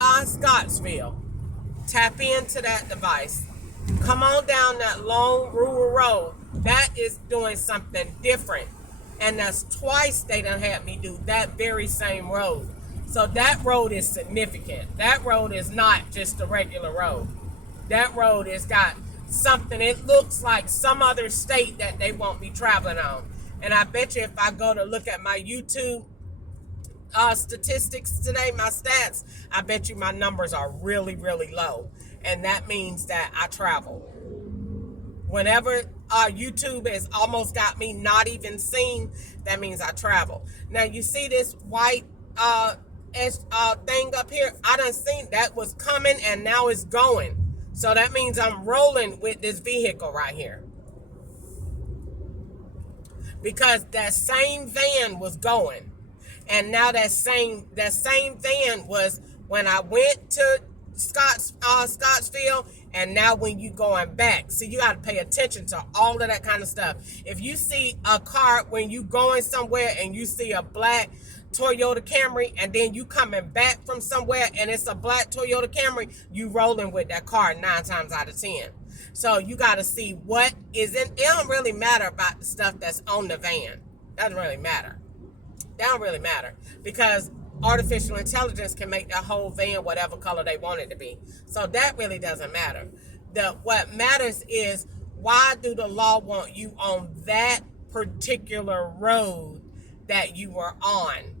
Scottsville. Tap into that device. Come on down that long rural road. That is doing something different. And that's twice they done had me do that very same road. So that road is significant. That road is not just a regular road. That road has got something. It looks like some other state that they won't be traveling on. And I bet you if I go to look at my YouTube statistics today, my stats, I bet you my numbers are really, really low. And that means that I travel. Whenever YouTube has almost got me not even seen, that means I travel. Now you see this white thing up here? I done seen that was coming and now it's going. So that means I'm rolling with this vehicle right here. Because that same van was going. And now that same van was when I went to Scottsville, and now when you going back. See, you got to pay attention to all of that kind of stuff. If you see a car when you going somewhere and you see a black Toyota Camry, and then you coming back from somewhere and it's a black Toyota Camry, you rolling with that car 9 times out of 10. So you got to see what is in. It don't really matter about the stuff that's on the van. Doesn't really matter. That don't really matter, because artificial intelligence can make that whole van whatever color they want it to be. So that really doesn't matter. What matters is, why do the law want you on that particular road that you were on?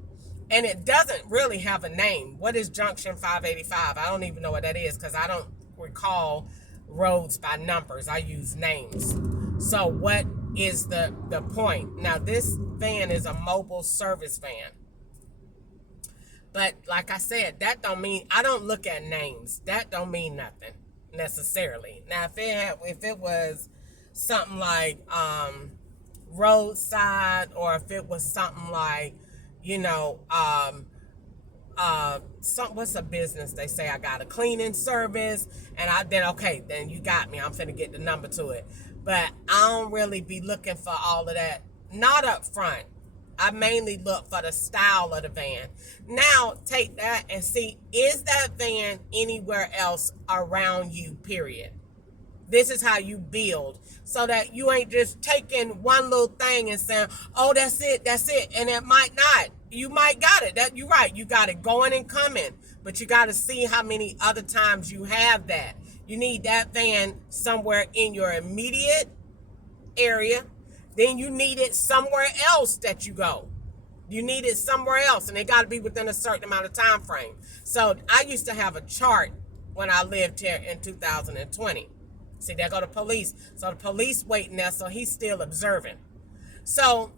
And it doesn't really have a name. What is Junction 585? I don't even know what that is, because I don't recall roads by numbers. I use names. So what is the point? Now, this van is a mobile service van. But like I said, that don't mean, I don't look at names. That don't mean nothing necessarily. Now, if it was something like roadside, or if it was something like, what's a business they say I got a cleaning service, and then you got me. I'm finna get the number to it. But I don't really be looking for all of that. Not up front. I mainly look for the style of the van. Now, take that and see, is that van anywhere else around you, period? This is how you build, so that you ain't just taking one little thing and saying, oh, that's it, and it might not. You might got it. You're right. You got it going and coming, but you got to see how many other times you have that. You need that van somewhere in your immediate area. Then you need it somewhere else that you go. You need it somewhere else, and it got to be within a certain amount of time frame. So I used to have a chart when I lived here in 2020. See, there go the police. So the police waiting there, so he's still observing. So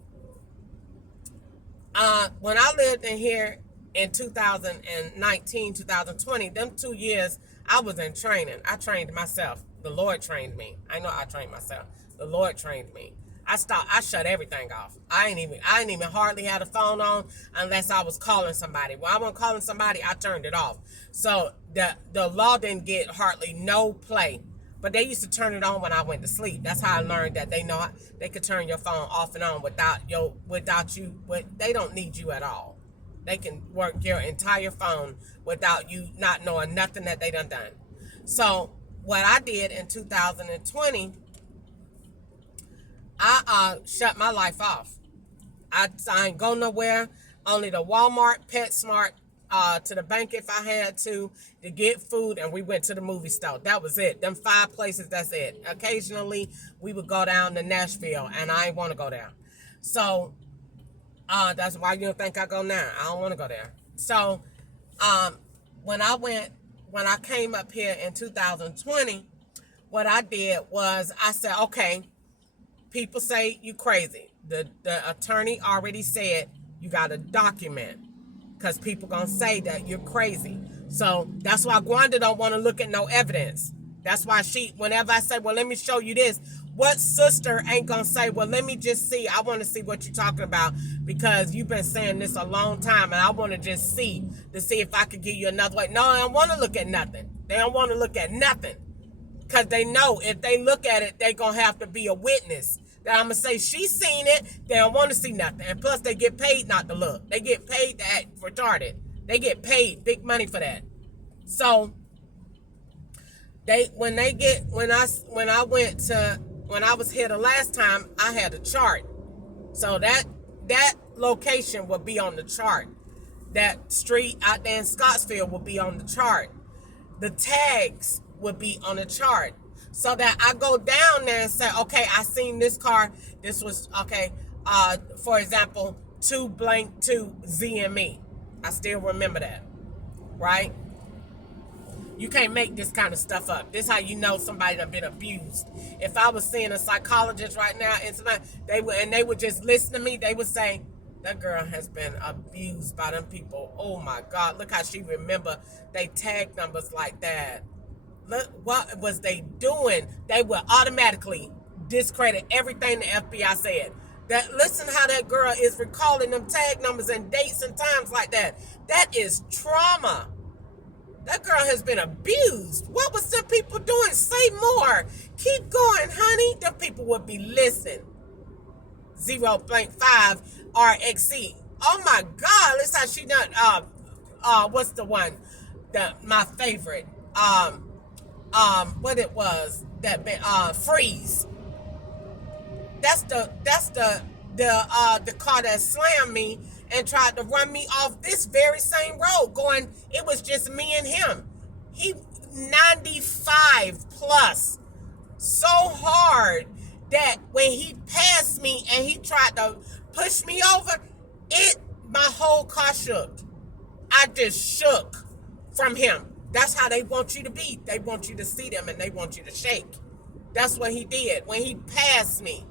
when I lived in here in 2019, 2020, them 2 years, I was in training. I trained myself. The Lord trained me. I know I trained myself. The Lord trained me. I shut everything off. I ain't even hardly had a phone on unless I was calling somebody. When I wasn't calling somebody, I turned it off. So the law didn't get hardly no play. But they used to turn it on when I went to sleep. That's how I learned that they could turn your phone off and on without you. They don't need you at all. They can work your entire phone without you not knowing nothing that they done. So what I did in 2020, I shut my life off. I ain't go nowhere. Only the Walmart, PetSmart, to the bank if I had to get food, and we went to the movie store. That was it. Them 5 places, that's it. Occasionally, we would go down to Nashville, and I ain't want to go there. So, that's why you don't think I go now. I don't want to go there. So, when I came up here in 2020, what I did was I said, okay, people say you crazy. The attorney already said you got to document, because people gonna say that you're crazy. So that's why Gwanda don't want to look at no evidence. That's why whenever I say, well, let me show you this, what sister ain't gonna say, well, let me just see, I want to see what you're talking about, because you've been saying this a long time, and I want to just see if I could give you another way. No, I don't want to look at nothing. They don't want to look at nothing, because they know if they look at it, they gonna have to be a witness. That I'm going to say, she seen it, they don't want to see nothing. And plus, they get paid not to look. They get paid to act retarded. They get paid big money for that. So when I was here the last time, I had a chart. So that location will be on the chart. That street out there in Scottsville will be on the chart. The tags will be on the chart. So that I go down there and say, okay, I seen this car. This was, okay, for example, 2 ZME. I still remember that, right? You can't make this kind of stuff up. This is how you know somebody done been abused. If I was seeing a psychologist right now, they would just listen to me, they would say, that girl has been abused by them people. Oh my God, look how she remember they tag numbers like that. Look, what was they doing? They would automatically discredit everything the FBI said. Listen how that girl is recalling them tag numbers and dates and times like that. That is trauma. That girl has been abused. What was them people doing? Say more. Keep going, honey. Them people would be listening. 0.5 RXC. Oh my God. Listen how she done. What's the one? My favorite. What it was that freeze. That's the car that slammed me and tried to run me off this very same road. It was just me and him. He 95 plus, so hard that when he passed me and he tried to push me over, my whole car shook. I just shook from him. That's how they want you to be. They want you to see them and they want you to shake. That's what he did. When he passed me,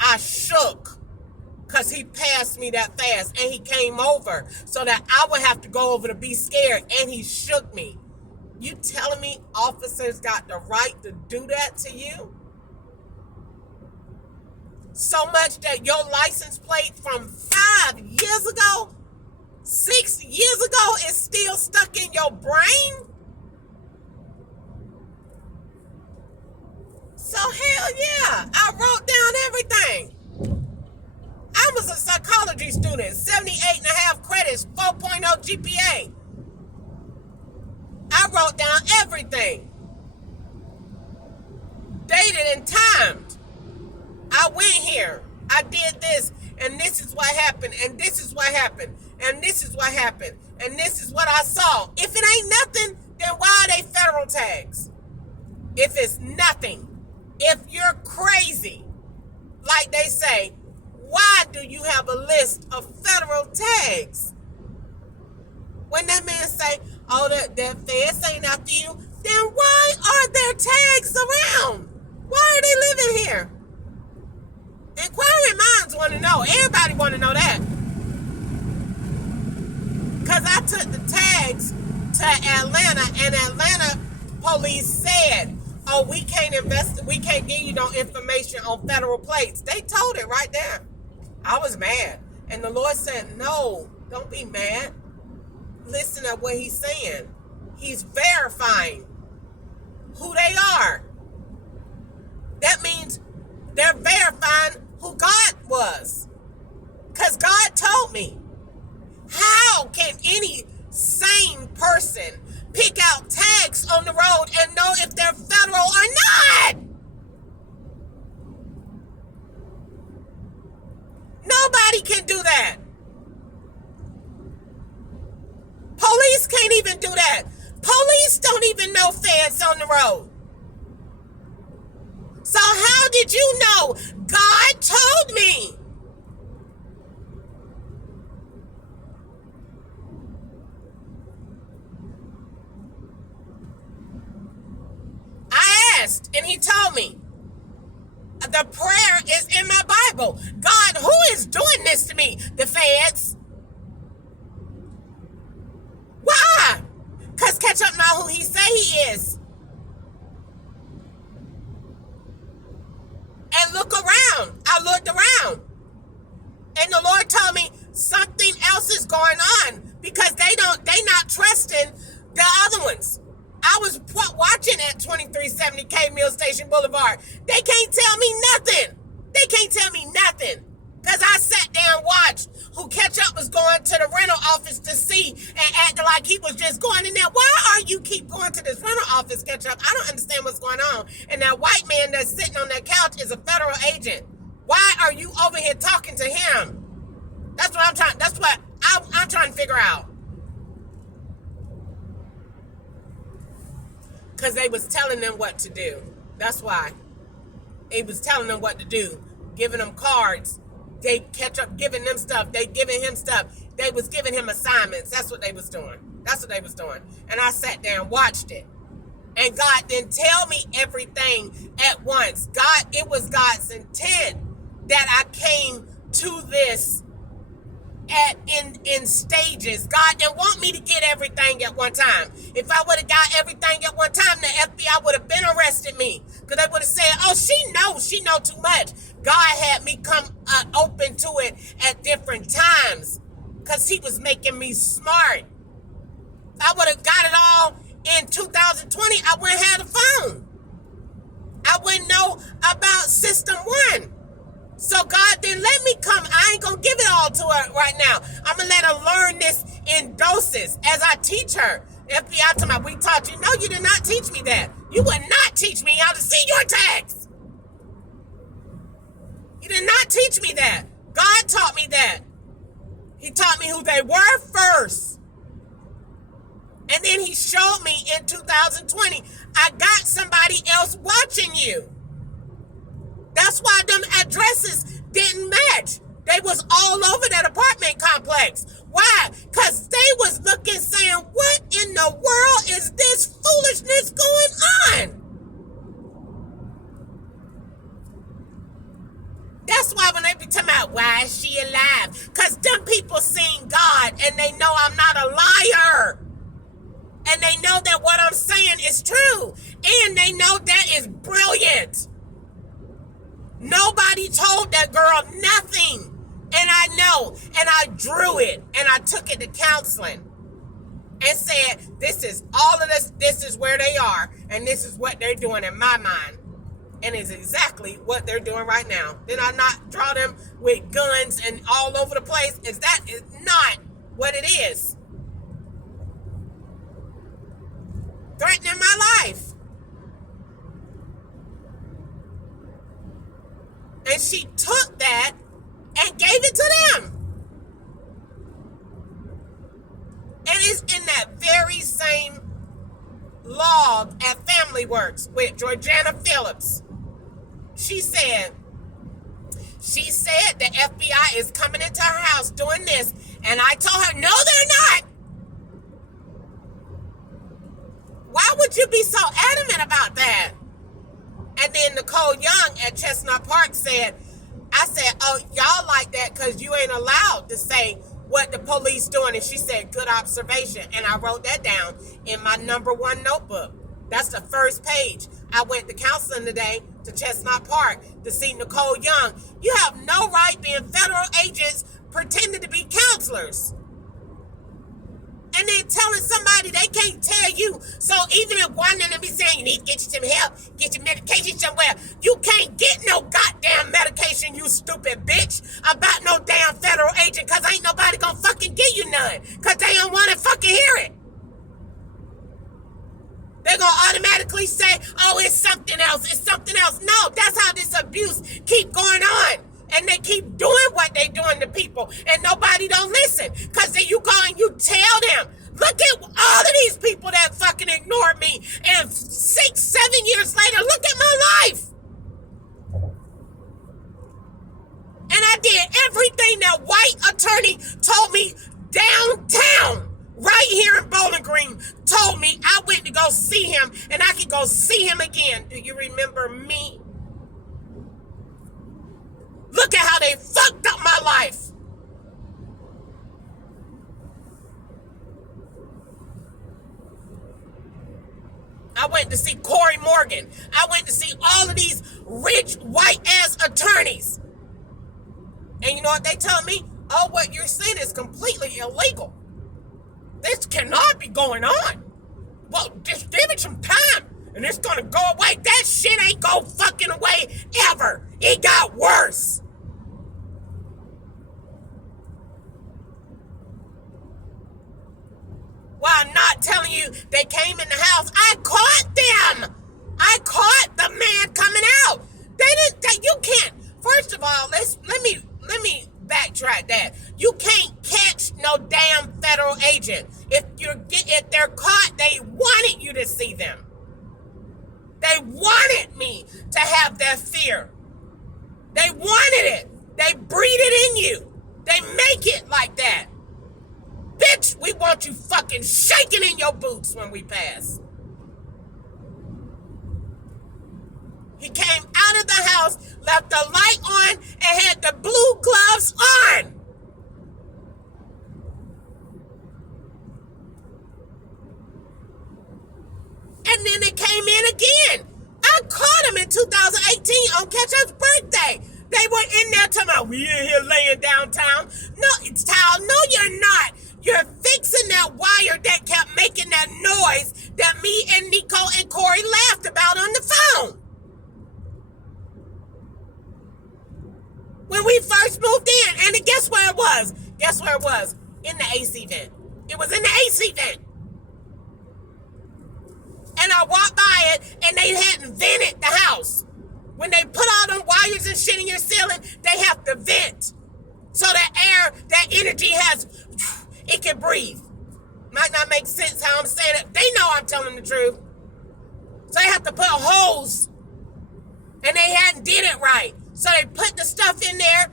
I shook because he passed me that fast and he came over so that I would have to go over to be scared, and he shook me. You telling me officers got the right to do that to you? So much that your license plate from 5 years ago, 6 years ago is still stuck in your brain? So hell yeah, I wrote down everything. I was a psychology student, 78.5 credits, 4.0 GPA. I wrote down everything. Dated and timed. I went here. I did this, and this is what happened, and this is what happened, and this is what happened, and this is what I saw. If it ain't nothing, then why are they federal tags? If it's nothing, if you're crazy, like they say, why do you have a list of federal tags? When that man say, oh, the feds ain't after you, then why are there tags around? Why are they living here? Inquiring minds want to know. Everybody want to know that. Because I took the tags to Atlanta, and Atlanta police said, oh, we can't give you no information on federal plates. They told it right there. I was mad. And the Lord said, no, don't be mad. Listen to what he's saying. He's verifying who they are. That means they're verifying who God was. Because God told me. How can any sane person pick out tags on the road and know if they're federal or not? Nobody can do that. Police can't even do that. Police don't even know feds on the road. So how did you know? God told me. I asked, and he told me. The prayer is in my Bible. God, who is doing this to me? The feds. Why? Because Ketchup know who he say he is. And look around. I looked around. And the Lord told me something else is going on because they not trusting the other ones. I was watching at 2370 Mill Station Boulevard. They can't tell me nothing. They can't tell me nothing. Because I sat there and watched who Ketchup was going to the rental office to see and acting like he was just going in there. Why are you keep going to this rental office, Ketchup? I don't understand what's going on. And that white man that's sitting on that couch is a federal agent. Why are you over here talking to him? That's what I'm trying to figure out. Because they was telling them what to do. That's why. He was telling them what to do. Giving them cards. They Ketchup giving them stuff. They giving him stuff. They was giving him assignments. That's what they was doing. That's what they was doing. And I sat there and watched it. And God didn't tell me everything at once. It was God's intent that I came to this in stages. God didn't want me to get everything at one time. If I would have got everything at one time, the FBI would have been arrested me. Because they would have said, oh, she know too much. God had me come open to it at different times. Because he was making me smart. I would have got it all in 2020. I wouldn't have the phone. I wouldn't know about System 1. So God didn't let me come. I ain't going to give it all to her right now. I'm going to let her learn this in doses as I teach her. FBI told me, we taught you. No, you did not teach me that. You would not teach me how to see your tags. You did not teach me that. God taught me that. He taught me who they were first. And then he showed me in 2020, I got somebody else watching you. That's why them addresses didn't match. They was all over that apartment complex. Why? Because they was looking saying, what in the world is this foolishness going on? That's why when they be talking about why is she alive? Because them people seen God and they know I'm not a liar. And they know that what I'm saying is true. And they know that is brilliant. Nobody told that girl nothing. And I know. And I drew it. And I took it to counseling. And said, this is all of this. This is where they are. And this is what they're doing in my mind. And it's exactly what they're doing right now. Did I not draw them with guns and all over the place? That is not what it is. Threatening my life. And she took that and gave it to them. And it's in that very same log at Family Works with Georgiana Phillips. She said the FBI is coming into her house doing this. And I told her, no, they're not. Why would you be so adamant about that? And then Nicole Young at Chestnut Park said, oh, y'all like that because you ain't allowed to say what the police doing. And she said, good observation. And I wrote that down in my #1 notebook. That's the first page. I went to counseling today to Chestnut Park to see Nicole Young. You have no right being federal agents pretending to be counselors. And then telling somebody they can't tell you. So even if one of them be saying you need to get you some help, get your medication somewhere, you can't get no goddamn medication, you stupid bitch, about no damn federal agent, because ain't nobody gonna fucking give you none, because they don't want to fucking hear it. They're gonna automatically say, oh, it's something else, it's something else. No, that's how this abuse keep going on. And they keep doing what they doing to people. And nobody don't listen. Because then you go and you tell them, look at all of these people that fucking ignored me. And 6, 7 years later, look at my life. And I did everything that white attorney told me downtown. Right here in Bowling Green, told me I went to go see him. And I could go see him again. Do you remember me? Look at how they fucked up my life. I went to see Corey Morgan. I went to see all of these rich white-ass attorneys. And you know what they tell me? Oh, what you're saying is completely illegal. This cannot be going on. Well, just give it some time. And it's gonna go away. That shit ain't go fucking away ever. It got worse. while not telling you they came in the house. I caught them. I caught the man coming out. You can't. First of all, let me backtrack that. You can't catch no damn federal agent. If they're caught, they wanted you to see them. They wanted me to have that fear. They wanted it. They breed it in you. They make it like that. Bitch, we want you fucking shaking in your boots when we pass. He came out of the house, left the light on, and had the blue gloves on. And then it came in again. I caught him in 2018 on Ketchup's birthday. They were in there talking about, we in here laying downtown. No, Tal, no, you're not. You're fixing that wire that kept making that noise that me and Nico and Corey laughed about on the phone. When we first moved in, and guess where it was? Guess where it was? In the AC vent. It was in the AC vent. And I walked by it, and they hadn't vented the house. When they put all them wires and shit in your ceiling, they have to vent. So that air, that energy it can breathe. Might not make sense how I'm saying it. They know I'm telling the truth. So they have to put a hose. And they hadn't did it right. So they put the stuff in there.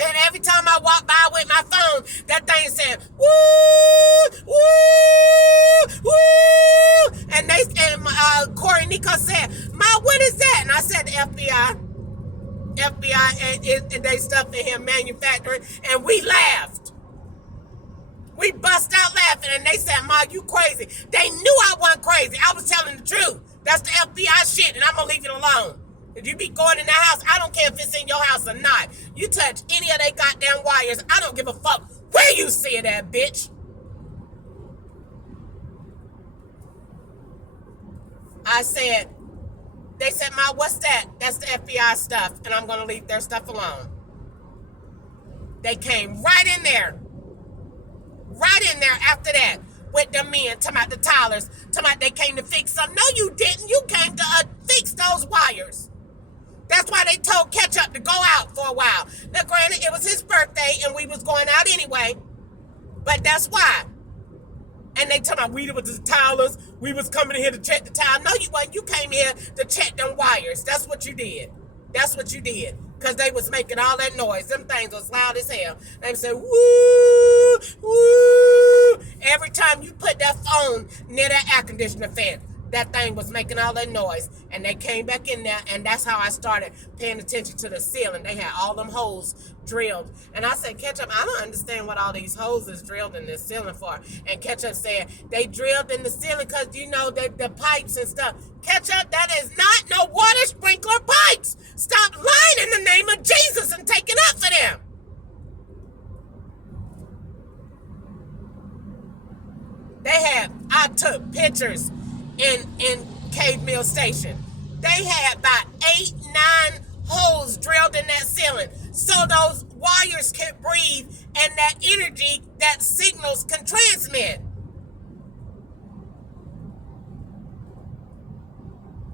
And every time I walk by with my phone, that thing said, woo, woo, woo. And Corey and Nico said, Ma, what is that? And I said, the FBI. FBI, and they stuff in here manufacturing. And we laughed. We bust out laughing. And they said, Ma, you crazy. They knew I wasn't crazy. I was telling the truth. That's the FBI shit, and I'm going to leave it alone. If you be going in the house, I don't care if it's in your house or not. You touch any of they goddamn wires, I don't give a fuck where you see it at, bitch. They said, Ma, what's that? That's the FBI stuff, and I'm going to leave their stuff alone. They came right in there after that with the men, talking about the Tylers, talking about they came to fix something. No, you didn't. You came to fix those wires. That's why they told Ketchup to go out for a while. Now, granted, it was his birthday, and we was going out anyway. But that's why. And they told me we was the Tylers. We was coming in here to check the tile. No, you wasn't. You came here to check them wires. That's what you did. That's what you did. Because they was making all that noise. Them things was loud as hell. They said, woo, woo. Every time you put that phone near that air conditioner fan, that thing was making all that noise. And they came back in there, and that's how I started paying attention to the ceiling. They had all them holes drilled. And I said, Ketchup, I don't understand what all these holes is drilled in this ceiling for. And Ketchup said, they drilled in the ceiling because, you know, the pipes and stuff. Ketchup, that is not no water sprinkler pipes. Stop lying in the name of Jesus and take it up for them. I took pictures in Cave Mill Station. They had about 8, 9 holes drilled in that ceiling so those wires can breathe and that energy, that signals can transmit.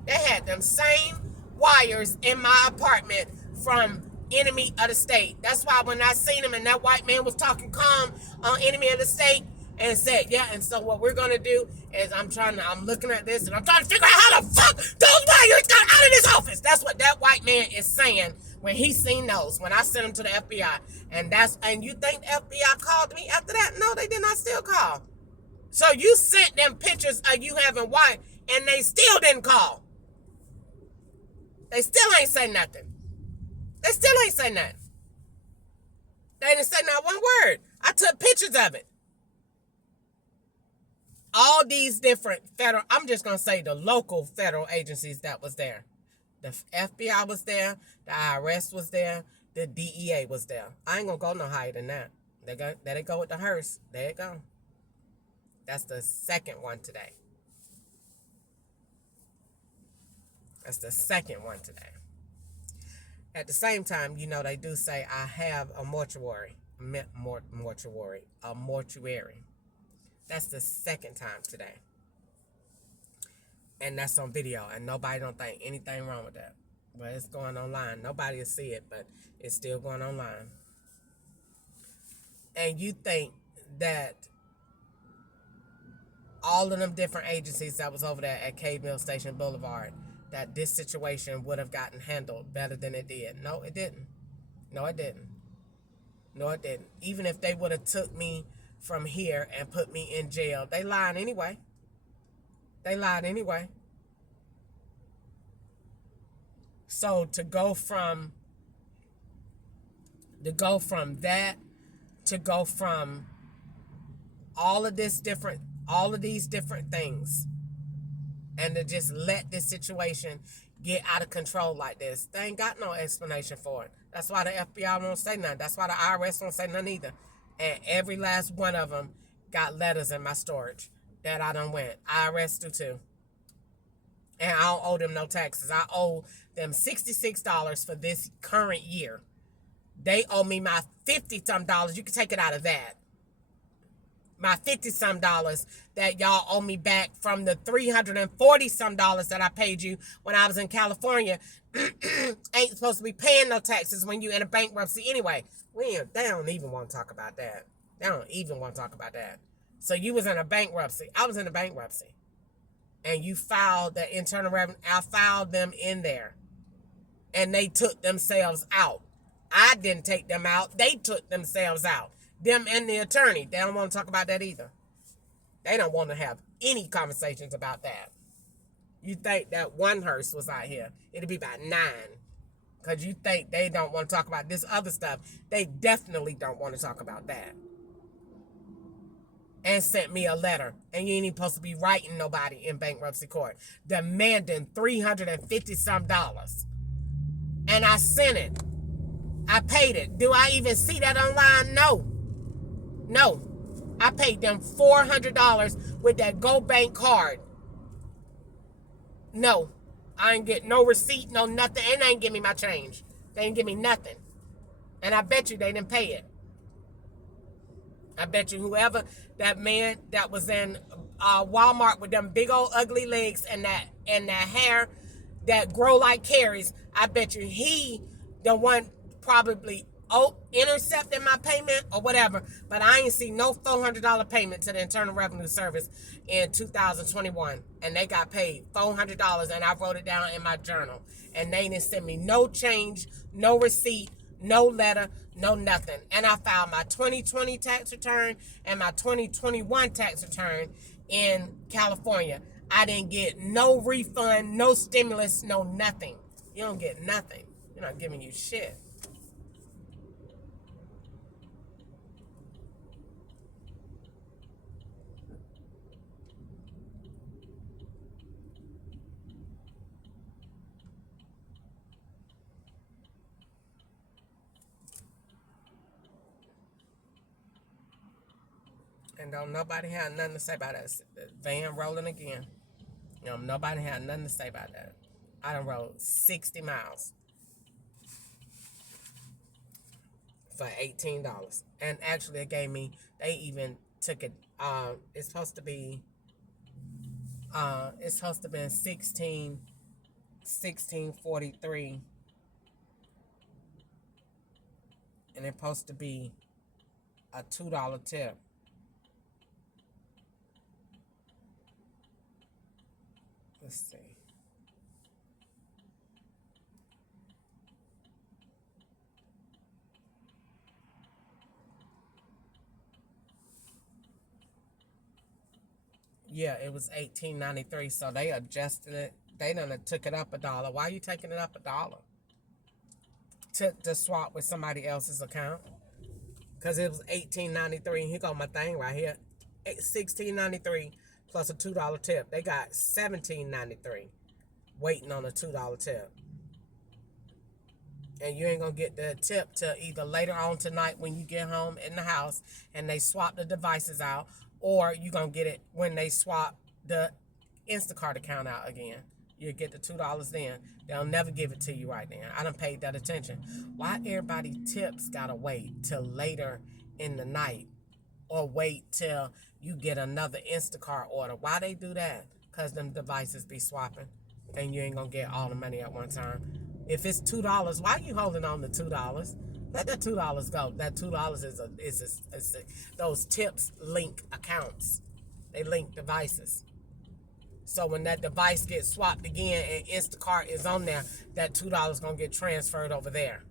They had them same wires in my apartment from Enemy of the State. That's why when I seen him and that white man was talking calm on Enemy of the State and said, yeah, and so what we're going to do is I'm looking at this and I'm trying to figure out how the fuck those wires got out of this office. That's what that white man is saying when he seen those, when I sent him to the FBI. And you think the FBI called me after that? No, they did not still call. So you sent them pictures of you having white and they still didn't call. They still ain't say nothing. They still ain't say nothing. They didn't say not one word. I took pictures of it. All these different federal, I'm just going to say the local federal agencies that was there. The FBI was there. The IRS was there. The DEA was there. I ain't going to go no higher than that. There they go with the hearse. There you go. That's the second one today. That's the second one today. At the same time, you know, they do say I have a mortuary. A mortuary. That's the second time today. And that's on video, and nobody don't think anything wrong with that. But it's going online. Nobody will see it, but it's still going online. And you think that all of them different agencies that was over there at Cave Mill Station Boulevard, that this situation would have gotten handled better than it did. No, it didn't. No, it didn't. No, it didn't. Even if they would have took me from here and put me in jail, they lied anyway. They lied anyway. So to go from that, to go from all of these different things, and to just let this situation get out of control like this, they ain't got no explanation for it. That's why the FBI won't say nothing. That's why the IRS won't say nothing either. And every last one of them got letters in my storage that I done went. IRS do too. And I don't owe them no taxes. I owe them $66 for this current year. They owe me my $50-some. You can take it out of that. My $50-some that y'all owe me back from the $340-some that I paid you when I was in California. Ain't supposed to be paying no taxes when you in a bankruptcy anyway. They don't even want to talk about that. They don't even want to talk about that. So you was in a bankruptcy. I was in a bankruptcy. And you filed the internal revenue. I filed them in there. And they took themselves out. I didn't take them out. They took themselves out. Them and the attorney. They don't want to talk about that either. They don't want to have any conversations about that. You think that one hearse was out here. It'll be about 9. Because you think they don't want to talk about this other stuff. They definitely don't want to talk about that. And sent me a letter. And you ain't even supposed to be writing nobody in bankruptcy court. Demanding $350-some. And I sent it. I paid it. Do I even see that online? No. No. I paid them $400 with that Go Bank card. No. I ain't get no receipt, no nothing. And they ain't give me my change. They ain't give me nothing. And I bet you they didn't pay it. I bet you whoever, that man that was in Walmart with them big old ugly legs and that hair that grow like carrots, I bet you he the one probably intercepted my payment or whatever, but I ain't see no $400 payment to the Internal Revenue Service in 2021, and they got paid $400, and I wrote it down in my journal, and they didn't send me no change, no receipt, no letter, no nothing. And I filed my 2020 tax return and my 2021 tax return in California. I didn't get no refund, no stimulus, no nothing. You don't get nothing. You're not giving you shit. And don't nobody have nothing to say about that. Van rolling again. Nobody had nothing to say about that. I done rode 60 miles for $18. And actually it gave me, they even took it, it's supposed to be 1643. And it's supposed to be a $2 tip. Let's see. Yeah, it was $18.93, so they adjusted it. They done took it up $1. Why are you taking it up $1? To swap with somebody else's account? Because it was $18.93. Here go my thing right here. $16.93 plus a $2 tip. They got $17.93 waiting on a $2 tip. And you ain't going to get the tip till either later on tonight when you get home in the house and they swap the devices out, or you're going to get it when they swap the Instacart account out again. You'll get the $2 then. They'll never give it to you right then. I done paid that attention. Why everybody tips got to wait till later in the night or wait till you get another Instacart order. Why they do that? Because them devices be swapping and you ain't gonna get all the money at one time. If it's $2, why are you holding on to $2? Let that $2 go. That $2 is those tips link accounts. They link devices. So when that device gets swapped again and Instacart is on there, that $2 gonna get transferred over there.